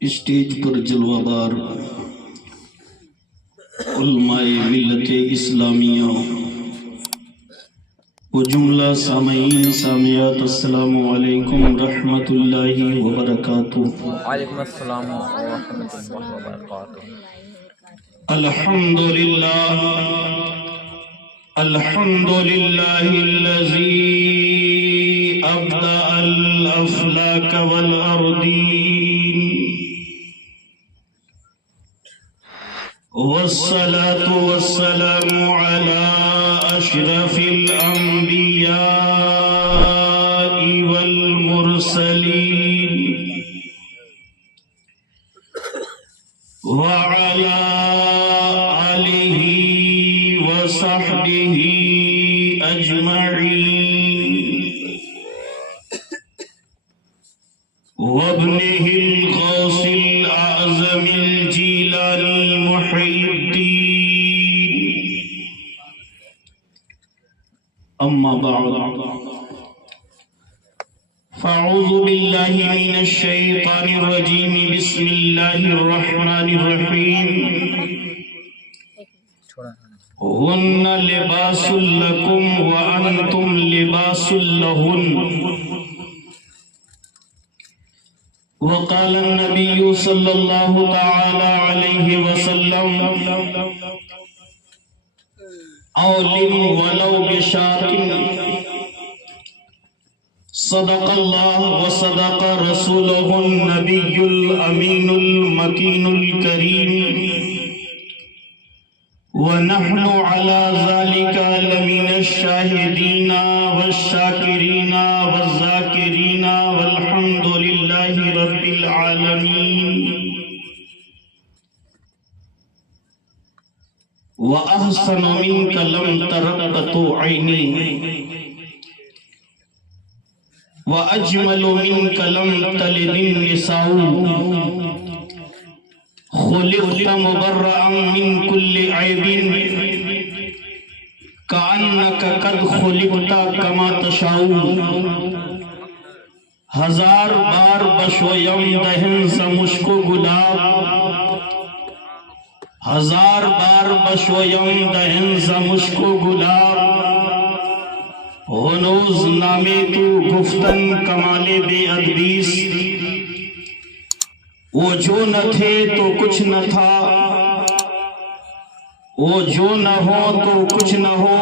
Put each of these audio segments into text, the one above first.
Stage پر جلوہ بار علماء ملت اسلامیہ و جملہ سامعین سامعات، السلام علیکم رحمت اللہ وبرکاتہ۔ وعلیکم السلام ورحمۃ اللہ وبرکاتہ۔ الحمد للہ الذی ابدع الافلاک والارضین، والصلاة والسلام على أشرف الأنبياء والمرسلين وعلى آله وصحبه أجمعين وابنه الغوث الأعظم الجيلاني محي الدين، أما بعد، فأعوذ بالله من الشيطان الرجيم، بسم الله الرحمن الرحيم۔ هن لباس لكم وأنتم لباس لهن، وقال النبي صلى الله تعالى عليه وسلم: أولم ولو بشاة، صدق الله وصدق رسوله النبي الأمين المكين الكريم، ونحن على ذلك لمن الشاهدين والشاكرين والذاكرين، والحمد لله رب العالمين۔ وأحسن منك لم ترقت عيني، وأجمل منك لم تلد النساء، خلقت مبرأ من كل عيب، كأنك قد خلقت كما تشاء۔ ہزار بار بشویم دہن ز مشک و گلاب، ہزار بار بشویم دہن ز مشک و گلاب، ہنوز نامے تو گفتن کمال بے ادبیس۔ وہ جو نہ تھے تو کچھ نہ تھا، وہ جو نہ ہو تو کچھ نہ ہو،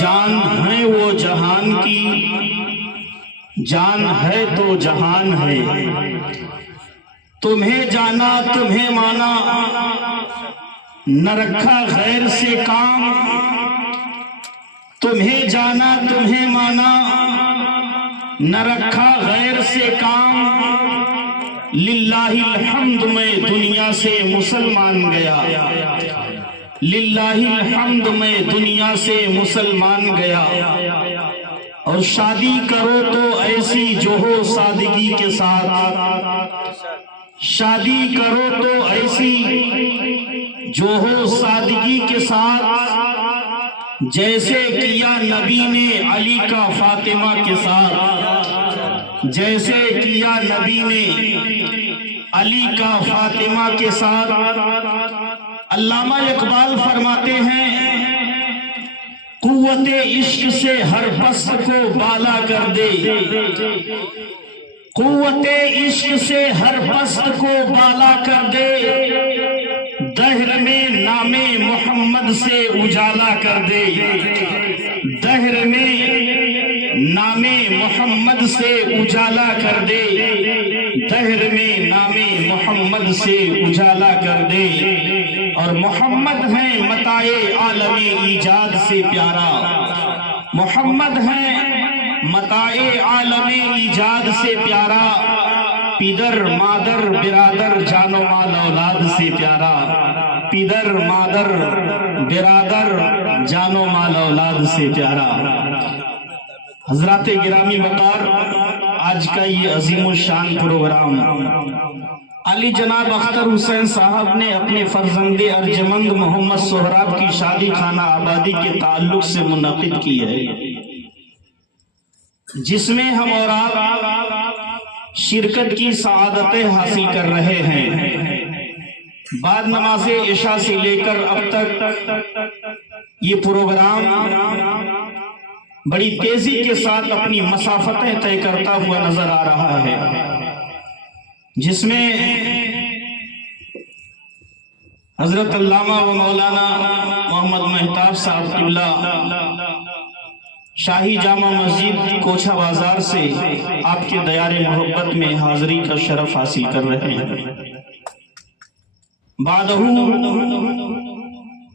جان ہے وہ جہان کی، جان ہے تو جہان ہے۔ تمہیں جانا تمہیں مانا، نہ رکھا غیر سے کام، تمہیں جانا تمہیں مانا، نہ رکھا غیر سے کام۔ للہ الحمد میں دنیا سے مسلمان گیا، للہ الحمد میں دنیا سے مسلمان گیا۔ اور شادی کرو تو ایسی جو ہو سادگی کے ساتھ، شادی کرو تو ایسی جو ہو سادگی کے ساتھ، جیسے کیا نبی نے علی کا فاطمہ کے ساتھ، جیسے کیا نبی نے علی کا فاطمہ کے ساتھ۔ علامہ اقبال فرماتے ہیں: قوت عشق سے ہر پست کو بالا کر دے، قوت عشق سے ہر پست کو بالا کر دے، دہر میں نام محمد سے اجالا کر دے، دہر میں نام محمد سے اجالا کر دے، دہر میں نام محمد سے اجالا کر دے۔ اور محمد ہیں متاع عالم ایجاد سے پیارا، محمد ہیں متاع عالم ایجاد سے پیارا، پیدر مادر برادر جان و مال اولاد سے پیارا، پیدر مادر برادر جان و مال اولاد سے پیارا۔ حضرات گرامی وقار، آج کا یہ عظیم الشان پروگرام علی جناب اختر حسین صاحب نے اپنے فرزند ارجمند محمد سہراب کی شادی خانہ آبادی کے تعلق سے منعقد کی ہے، جس میں ہم اور آپ شرکت کی سعادتیں حاصل کر رہے ہیں۔ بعد نماز عشاء سے لے کر اب تک یہ پروگرام بڑی تیزی کے ساتھ اپنی مسافتیں طے کرتا ہوا نظر آ رہا ہے، جس میں حضرت علامہ و مولانا محمد مہتاب صاحب قبلہ شاہی جامع مسجد کوچھا بازار سے آپ کے دیار محبت میں حاضری کا شرف حاصل کر رہے ہیں۔ بعدہ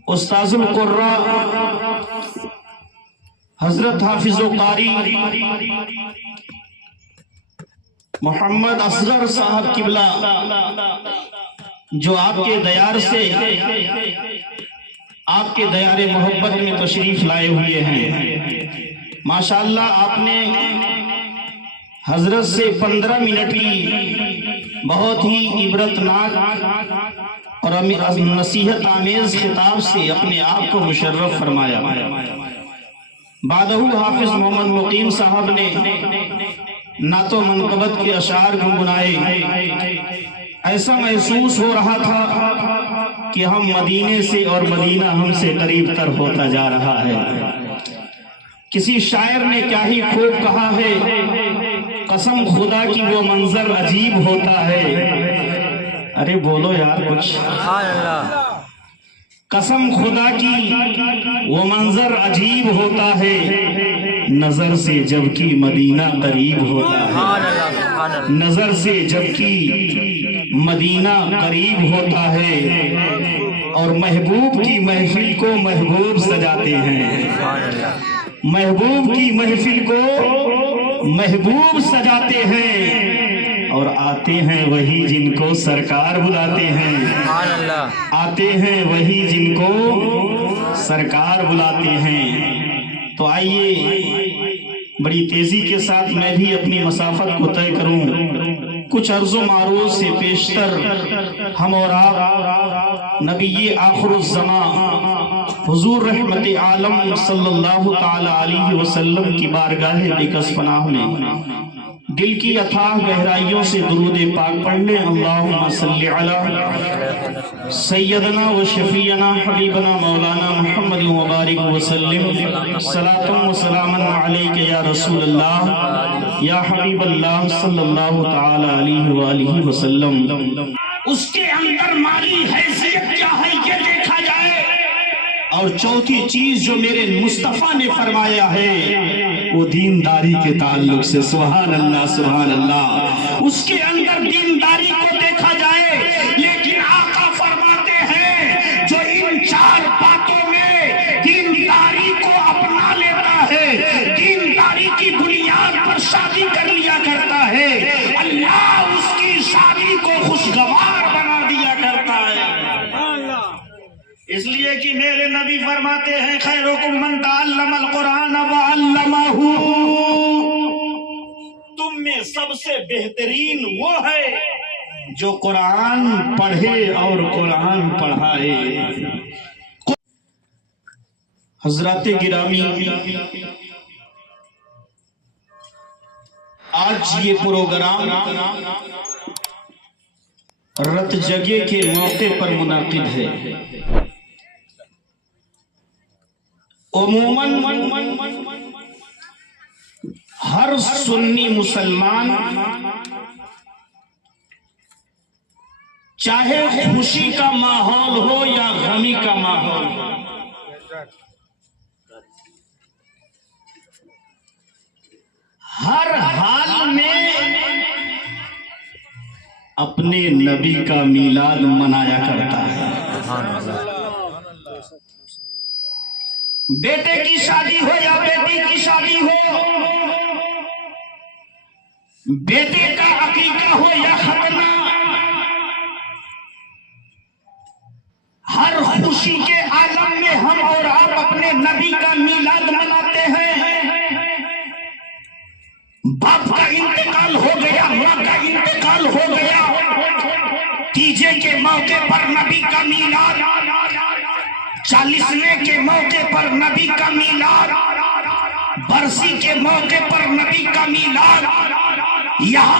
استاذ القراء حضرت حافظ و قاری محمد اصغر صاحب قبلہ جو آپ کے دیار سے آپ کے دیار محبت میں تشریف لائے ہوئے ہیں۔ ماشاءاللہ آپ نے حضرت سے 15 منٹ کی بہت ہی عبرتناک اور نصیحت آمیز خطاب سے اپنے آپ کو مشرف فرمایا۔ بعدہ حافظ محمد مقیم صاحب نے نعت و منقبت کے اشعار گنگنائے۔ ایسا محسوس ہو رہا تھا کہ ہم مدینے سے اور مدینہ ہم سے قریب تر ہوتا جا رہا ہے۔ کسی شاعر نے کیا ہی خوب کہا ہے، قسم خدا کی وہ منظر عجیب ہوتا ہے۔ ارے بولو یار کچھ، سبحان اللہ۔ قسم خدا کی وہ منظر عجیب ہوتا ہے، نظر سے جبکہ مدینہ قریب ہوتا سبحان ہے۔ اللہ، سبحان اللہ۔ نظر سے جبکہ مدینہ قریب ہوتا ہے، اور محبوب کی محفل کو محبوب سجاتے ہیں۔ سبحان اللہ۔ محبوب کی محفل کو محبوب سجاتے ہیں، اور آتے ہیں وہی جن کو سرکار بلاتے ہیں۔ سبحان اللہ۔ آتے ہیں وہی جن کو سرکار بلاتے ہیں۔ تو آئیے بڑی تیزی کے ساتھ میں بھی اپنی مسافت کو طے کروں۔ کچھ عرض و معروض سے پیشتر ہم اور آپ نبی آخر الزمان حضور رحمت عالم صلی اللہ تعالی علیہ وسلم کی بارگاہ بکس پناہ میں دل کی اتھاہ گہرائیوں سے درود پاک پڑھنے۔ اللہم صلی علی سیدنا و شفیعنا حبیبنا مولانا محمد مبارک وسلم، صلاۃ و سلاما علیک یا رسول اللہ یا حبیب اللہ صلی اللہ تعالی علیہ وآلہ وسلم۔ اس کے اندر مالی حیثیت کیا ہے یہ دیکھا جائے، اور چوتھی چیز جو میرے مصطفیٰ نے فرمایا ہے وہ دینداری کے تعلق سے۔ سبحان اللہ، سبحان اللہ۔ اس کے اندر دینداری کو دیکھا جائے، لیکن آقا فرماتے ہیں جو ان 4 باتوں میں دینداری کو اپنا لیتا ہے، دینداری کی بنیاد پر شادی کر لیا کرتا ہے، اللہ اس کی شادی کو خوشگوار بنا دیا کرتا ہے۔ اس لیے کہ میرے نبی فرماتے ہیں خیرکم من تعلم القرآن وعلمہ، تم میں سب سے بہترین وہ ہے جو قرآن پڑھے اور قرآن پڑھائے۔ حضرات گرامی، آج یہ پروگرام رت جگہ کے موقع پر منعقد ہے۔ عموماً ہر سنی مسلمان چاہے خوشی کا ماحول ہو یا غمی کا ماحول ہو، ہر حال میں اپنے نبی کا میلاد منایا کرتا ہے۔ سبحان اللہ۔ بیٹے کی شادی ہو یا بیٹی کی شادی ہو، بیٹے کا عقیقہ ہو یا ختنہ، ہر خوشی کے عالم میں ہم اور آپ اپنے نبی کا میلاد مناتے ہیں۔ باپ کا انتقال ہو گیا، ماں کا انتقال ہو گیا، تیجے کے موقع پر نبی کا میلاد، 40ویں کے موقع پر نبی کا میلاد، برسی کے موقع پر نبی کا میلاد، یہاں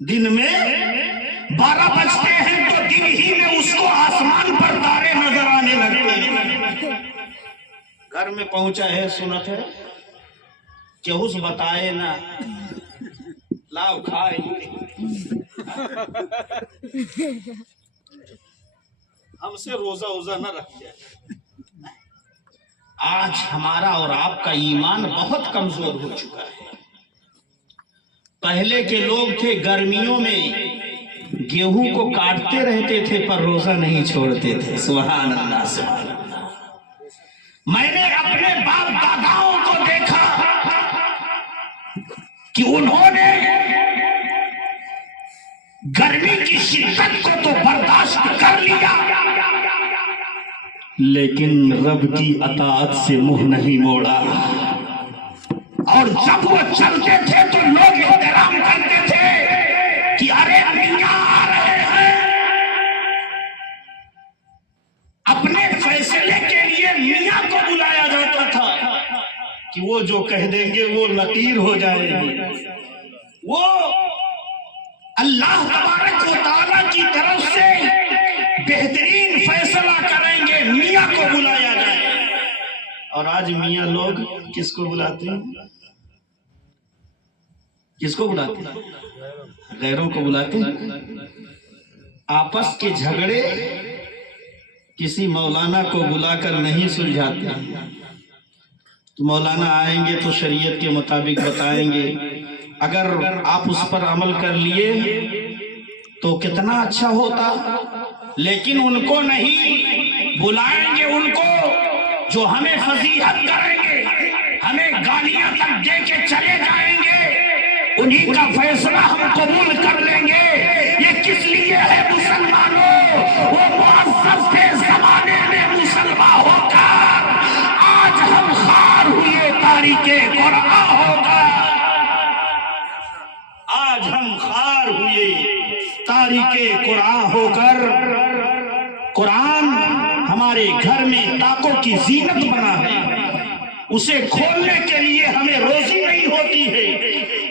دن میں 12 بجتے ہیں تو دن ہی میں اس کو آسمان پر تارے نظر آنے لگتے ہیں. گھر میں پہنچا ہے سنت ہے کہ اس بتائے نا لاؤ کھائے ہم سے روزہ اوزہ نہ رکھ جائے. آج ہمارا اور آپ کا ایمان بہت کمزور ہو چکا ہے. پہلے کے لوگ تھے گرمیوں میں گیہوں کو کاٹتے رہتے تھے پر روزہ نہیں چھوڑتے تھے. سبحان اللہ سبحان اللہ. میں نے اپنے باپ داداؤں کو دیکھا کہ انہوں نے گرمی کی شدت کو تو برداشت کر لیا لیکن رب کی اطاعت سے منہ نہیں موڑا. اور جب وہ چلتے تھے تو لوگ احترام کرتے تھے کہ ارے میاں آ رہے ہیں. اپنے فیصلے کے لیے میاں کو بلایا جاتا تھا کہ وہ جو کہہ دیں گے وہ لکیر ہو جائے گی. وہ اللہ تبارک و تعالیٰ کی طرف سے بہترین فیصلہ کریں گے, میاں کو بلایا جائے. اور آج میاں لوگ کس کو بلاتے ہیں؟ کس کو بلاتے ہیں؟ غیروں کو بلاتے ہیں. آپس کے جھگڑے کسی مولانا کو بلا کر نہیں سلجھاتے. تو مولانا آئیں گے تو شریعت کے مطابق بتائیں گے, اگر آپ اس پر عمل کر لیے تو کتنا اچھا ہوتا. لیکن ان کو نہیں بلائیں گے, ان کو جو ہمیں فضیحت کریں گے, ہمیں گالیاں تک دے کے چلے جائیں گے, انہی کا فیصلہ ہم قبول کر لیں گے. یہ کس لیے ہے مسلمانوں؟ وہ معزز تھے زمانے میں مسلمان ہو کر, آج ہم خوار ہوئے تاریخ قرآن ہو کر. آج ہم خوار ہوئے تاریخ قرآن ہو کر. قرآن ہمارے گھر میں طاقوں کی زینت بنا ہے. اسے کھولنے کے لیے ہمیں روزی نہیں ہوتی ہے,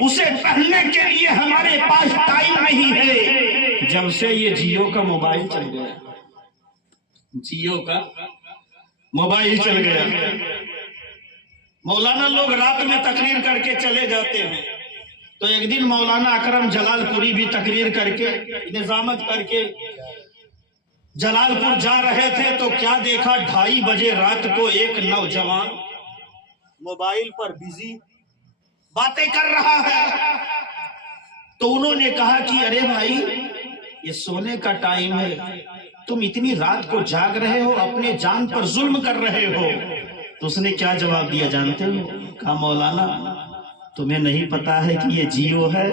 اسے پڑھنے کے لیے ہمارے پاس ٹائم نہیں ہے. جب سے یہ جیو کا موبائل چل گیا, جیو کا موبائل چل گیا, مولانا لوگ رات میں تقریر کر کے چلے جاتے ہیں. تو ایک دن مولانا اکرم جلال پوری بھی تقریر کر کے نظامت کر کے جلال پور جا رہے تھے تو کیا دیکھا, 2:30 بجے رات کو ایک نوجوان موبائل پر بزی باتیں کر رہا ہے. تو انہوں نے کہا کہ ارے بھائی یہ سونے کا ٹائم ہے, تم اتنی رات کو جاگ رہے ہو, اپنے جان پر ظلم کر رہے ہو. تو اس نے کیا جواب دیا جانتے ہو؟ کہا مولانا تمہیں نہیں پتا ہے کہ یہ جیو ہے.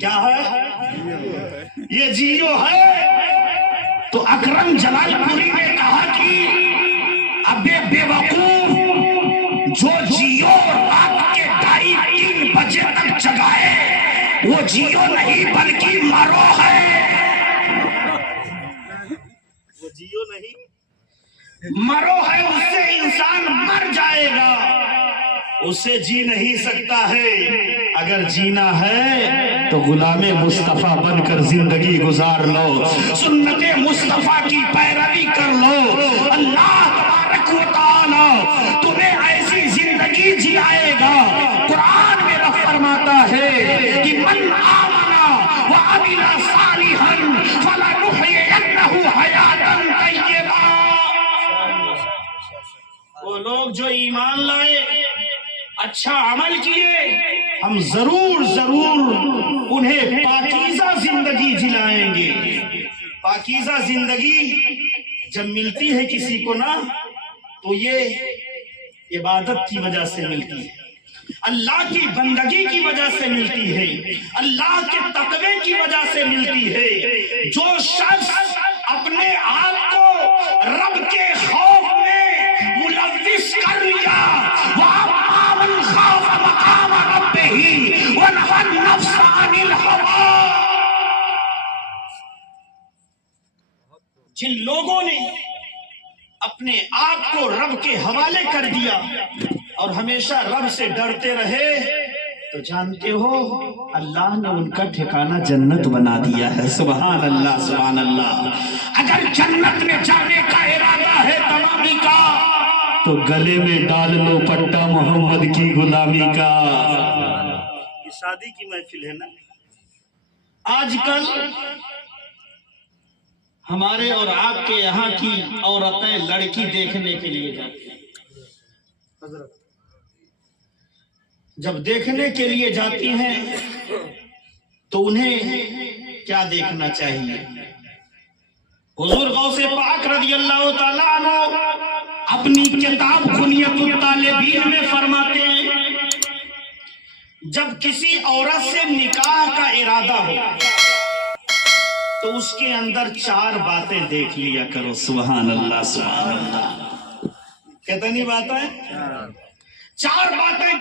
کیا ہے؟ یہ جیو ہے. تو اکرم جلال پوری نے کہا کہ ابے بے وقوف, جو جیو رات کے 2:30-3 بجے تک جگائے وہ جیو نہیں بلکہ مرو ہے. وہ جیو نہیں مرو ہے, اس سے انسان مر جائے گا, اسے جی نہیں سکتا ہے. اگر جینا ہے تو غلام مصطفیٰ بن کر زندگی گزار لو, سنت مصطفیٰ کی پیروی کر لو. اللہ تبارک و تعالی تمہیں ایسی زندگی جلائے گا. قرآن میں رب فرماتا ہے کہ من آمنا وعمل صالحا فلنحیینہ حیاتا طیبہ. وہ لوگ جو ایمان لائے, اچھا عمل کیے, ہم ضرور انہیں پاکیزہ زندگی جلائیں گے. پاکیزہ زندگی جب ملتی ہے کسی کو نا تو یہ عبادت کی وجہ سے ملتی ہے, اللہ کی بندگی کی وجہ سے ملتی ہے, اللہ کے تقوی کی وجہ سے ملتی ہے. جو شخص اپنے آپ کو رب کے خوف میں ملوث کر لیا, وَأَمَّا خَافَ مَقَامَ رَبِّهِ وَنَهَى النَّفْسَ عَنِ الْهَوَىٰ. جن لوگوں نے اپنے آپ کو رب کے حوالے کر دیا اور ہمیشہ رب سے ڈرتے رہے, تو جانتے ہو اللہ نے ان کا ٹھکانہ جنت بنا دیا ہے. سبحان اللہ سبحان اللہ. اگر جنت میں جانے کا ارادہ ہے تمامی کا تو گلے میں ڈال لو پٹا محمد کی غلامی کا. یہ شادی کی محفل ہے نا. آج کل ہمارے اور آپ کے یہاں کی عورتیں لڑکی دیکھنے کے لیے جاتی ہیں. جب دیکھنے کے لیے جاتی ہیں تو انہیں کیا دیکھنا چاہیے؟ حضور غوث پاک رضی اللہ تعالیٰ عنہ اپنی کتاب کنیت الطالبین میں فرماتے ہیں جب کسی عورت سے نکاح کا ارادہ ہو تو اس کے اندر 4 باتیں دیکھ لیا کرو. سبحان اللہ سبحان اللہ. کتنی باتیں؟ 4 باتیں